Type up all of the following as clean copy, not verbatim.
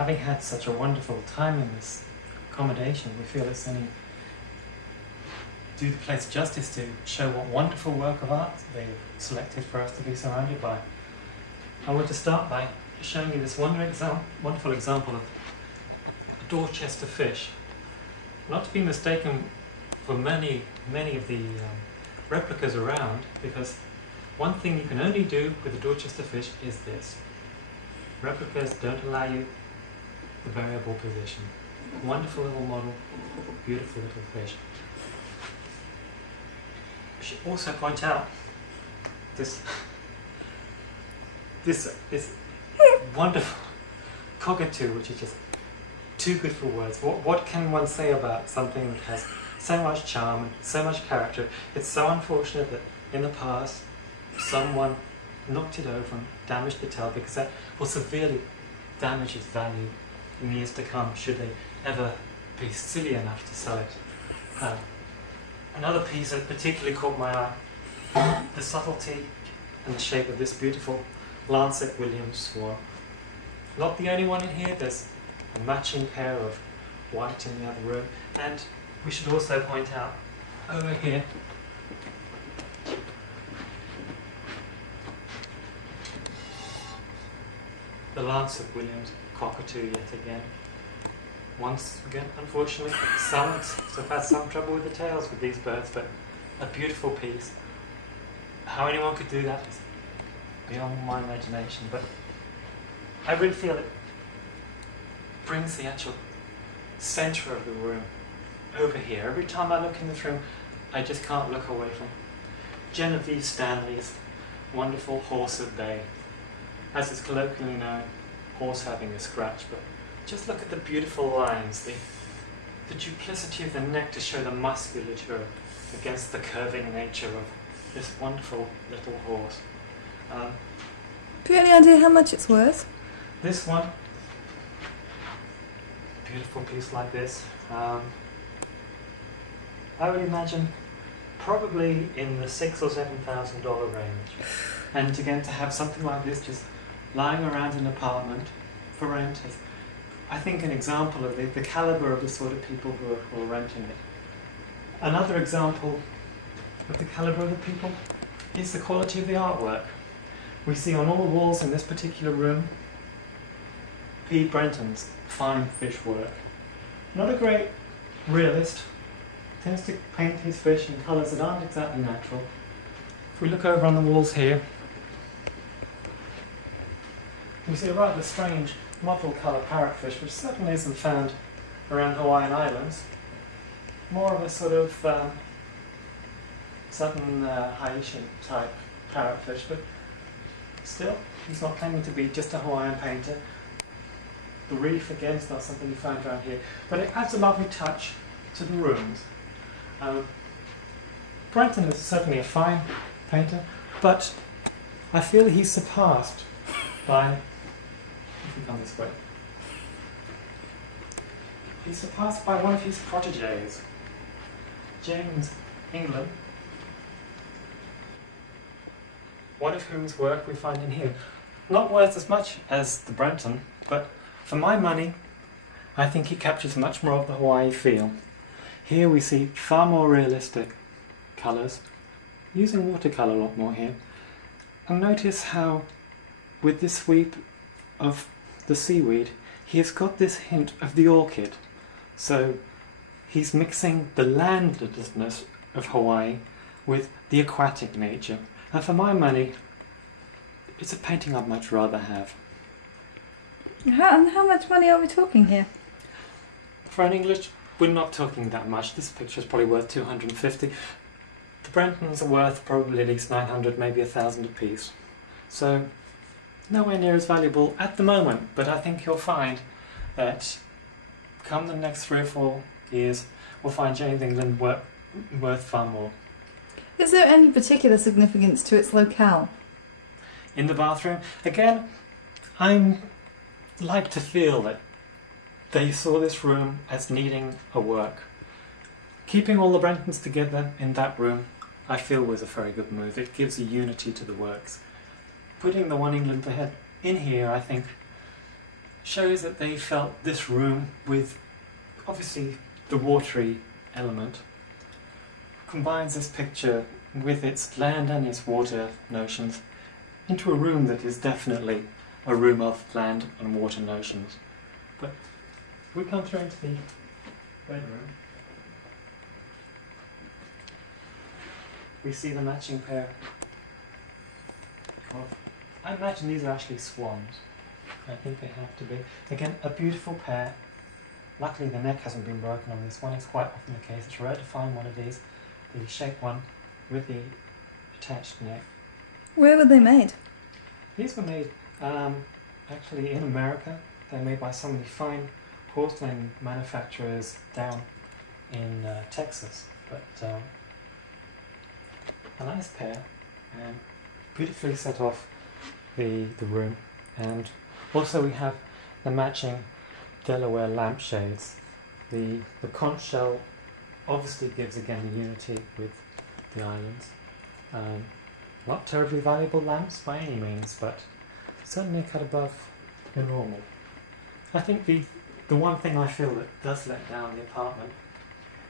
having had such a wonderful time in this accommodation, we feel it's only do the place justice to show what wonderful work of art they've selected for us to be surrounded by. I want to start by showing you this wonderful example of a Dorchester fish. Not to be mistaken for many of the replicas around, because one thing you can only do with a Dorchester fish is this. Replicas don't allow you the variable position. Wonderful little model, beautiful little fish. I should also point out this wonderful cockatoo, which is just too good for words. What can one say about something that has so much charm and so much character? It's so unfortunate that in the past someone knocked it over and damaged the tail, because that will severely damage its value in years to come, should they ever be silly enough to sell it. Another piece that particularly caught my eye, the subtlety and the shape of this beautiful Lancet Williams swan. Not the only one in here, there's a matching pair of white in the other room, and we should also point out over here the Lancet Williams cockatoo yet again. Once again, unfortunately, some have had some trouble with the tails with these birds, but a beautiful piece. How anyone could do that is beyond my imagination, but I really feel it brings the actual centre of the room over here. Every time I look in this room, I just can't look away from Genevieve Stanley's wonderful Horse of Bay. As is colloquially known, horse having a scratch, but just look at the beautiful lines, the duplicity of the neck to show the musculature against the curving nature of this wonderful little horse. Do you have any idea how much it's worth? This one, beautiful piece like this, I would imagine probably in the $6,000 or $7,000 range. And again, to have something like this just lying around an apartment for rent is, I think, an example of the calibre of the sort of people who are renting it. Another example of the calibre of the people is the quality of the artwork. We see on all the walls in this particular room P. Brenton's fine fish work. Not a great realist, tends to paint his fish in colours that aren't exactly natural. If we look over on the walls here, we see a rather strange mottled colour parrotfish, which certainly isn't found around Hawaiian Islands. More of a sort of southern Haitian type parrotfish, but still, he's not claiming to be just a Hawaiian painter. The reef, again, is not something you find around here, but it adds a lovely touch to the rooms. Brenton is certainly a fine painter, but I feel he's surpassed by, if we come this way, he's surpassed by one of his protégés, James England, one of whom's work we find in here. Not worth as much as the Brenton, but for my money, I think he captures much more of the Hawaii feel. Here we see far more realistic colours, using watercolour a lot more here. And notice how, with this sweep of the seaweed, he has got this hint of the orchid. So he's mixing the landlessness of Hawaii with the aquatic nature. And for my money, it's a painting I'd much rather have. How much money are we talking here? For an English, we're not talking that much. This picture is probably worth $250. The Brentons are worth probably at least $900, maybe $1,000 a piece. So nowhere near as valuable at the moment, but I think you'll find that come the next 3 or 4 years, we'll find James England worth far more. Is there any particular significance to its locale? In the bathroom, again, I like to feel that they saw this room as needing a work. Keeping all the Brentons together in that room, I feel, was a very good move. It gives a unity to the works. Putting the One England ahead in here, I think, shows that they felt this room, with obviously the watery element, combines this picture with its land and its water notions into a room that is definitely a room of land and water notions. But we come through into the bedroom. We see the matching pair of, I imagine these are actually swans. I think they have to be. Again, a beautiful pair. Luckily the neck hasn't been broken on this one. It's quite often the case. It's rare to find one of these, the shaped one with the attached neck. Where were they made? These were made actually in America. They're made by some of the fine porcelain manufacturers down in Texas. But a nice pair, and beautifully set off the room. And also we have the matching Delaware lampshades. The conch shell obviously gives again the unity with the islands. Not terribly valuable lamps by any means, but certainly a cut above the normal. I think the one thing I feel that does let down the apartment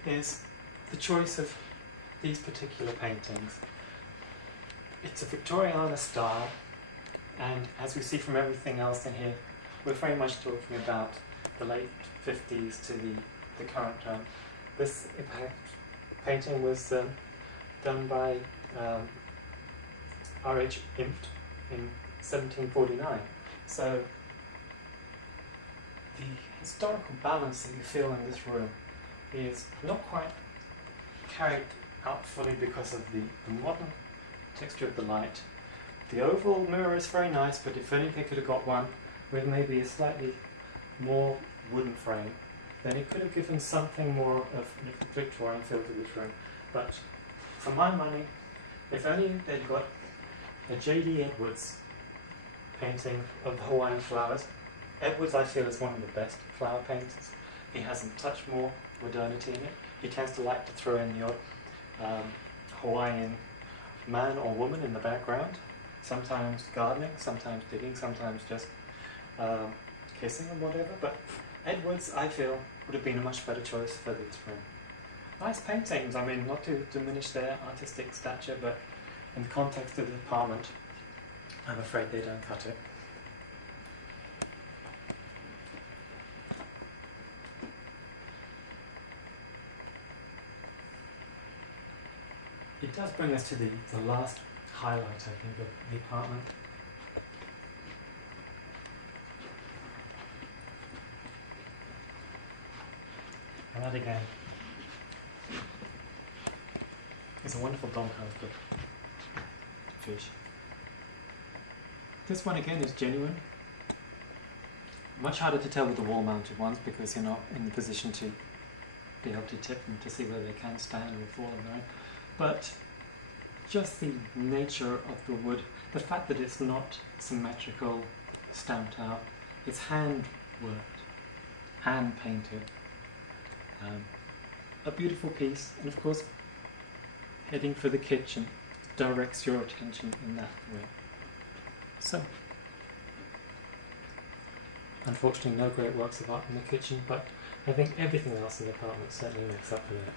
is the choice of these particular paintings. It's a Victoriana style, and as we see from everything else in here, we're very much talking about the late 50s to the current term. This painting was done by R.H. Impt in 1749. So the historical balance that you feel in this room is not quite carried out fully because of the modern texture of the light. The oval mirror is very nice, but if only they could have got one with maybe a slightly more wooden frame, then it could have given something more of a Victorian feel to this room. But for my money, if only they'd got a J.D. Edwards painting of the Hawaiian flowers. Edwards, I feel, is one of the best flower painters. He has a touch more modernity in it. He tends to like to throw in the odd Hawaiian man or woman in the background, sometimes gardening, sometimes digging, sometimes just kissing or whatever. But Edwards, I feel, would have been a much better choice for this room. Nice paintings, I mean, not to diminish their artistic stature, but in the context of the apartment, I'm afraid they don't cut it. It does bring us to the last highlight, I think, of the apartment. And that again is a wonderful doghouse of fish. This one again is genuine. Much harder to tell with the wall-mounted ones because you're not in the position to be able to tip them to see whether they can stand or fall on their own. But just the nature of the wood, the fact that it's not symmetrical, stamped out, it's hand-worked, hand-painted. A beautiful piece, and of course, heading for the kitchen directs your attention in that way. So, unfortunately no great works of art in the kitchen, but I think everything else in the apartment certainly makes up for that.